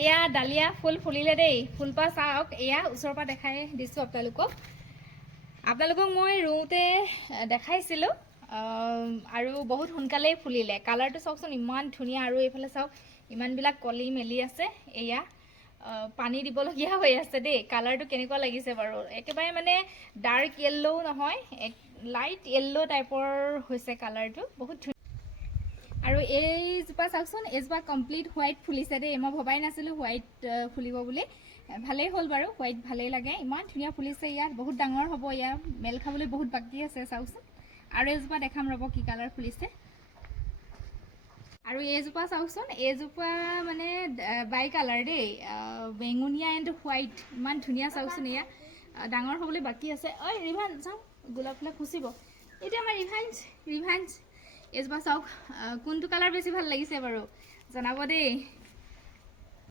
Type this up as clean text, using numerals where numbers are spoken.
এয়া ডালিয়া ফুল ফুলিলে দেই ফুলপাহ চাওক এয়া ওচৰৰ পৰা দেখাই দিছোঁ আপোনালোকক মই ৰুওঁতে দেখাইছিলোঁ আৰু বহুত সোনকালেই ফুলিলে কালাৰটো চাওকচোন ইমান ধুনীয়া আৰু এইফালে চাওক ইমানবিলাক কলি মেলি আছে এয়া পানী দিবলগীয়া হৈ আছে দেই কালাৰটো কেনেকুৱা লাগিছে বাৰু একেবাৰে মানে ডাৰ্ক য়েল্লো নহয় লাইট য়েল্লো টাইপৰ হৈছে কালাৰটো বহুত ধুনীয়া আৰু এইজোপা চাওকচোন এইজোপা কমপ্লিট হোৱাইট ফুলিছে দেই মই ভবাই নাছিলোঁ হোৱাইট ফুলিব বুলি ভালেই হ'ল বাৰু হোৱাইট ভালেই লাগে ইমান ধুনীয়া ফুলিছে ইয়াত বহুত ডাঙৰ হ'ব ইয়াত মেল খাবলৈ বহুত বাকী আছে চাওকচোন আৰু এইজোপা দেখাম ৰ'ব কি কালাৰ ফুলিছে আৰু এইজোপা চাওকচোন এইজোপা মানে বাই কালাৰ দেই বেঙুনীয়া এণ্ড হোৱাইট ইমান ধুনীয়া চাওকচোন এয়া ডাঙৰ হ'বলৈ বাকী আছে ঐ ৰিভান চাওঁ গোলাপ ফুলে খুচিব এতিয়া আমাৰ ৰিভাঞ্চ এইজোপা চাওক কোনটো কালাৰ বেছি ভাল লাগিছে বাৰু জনাব দেই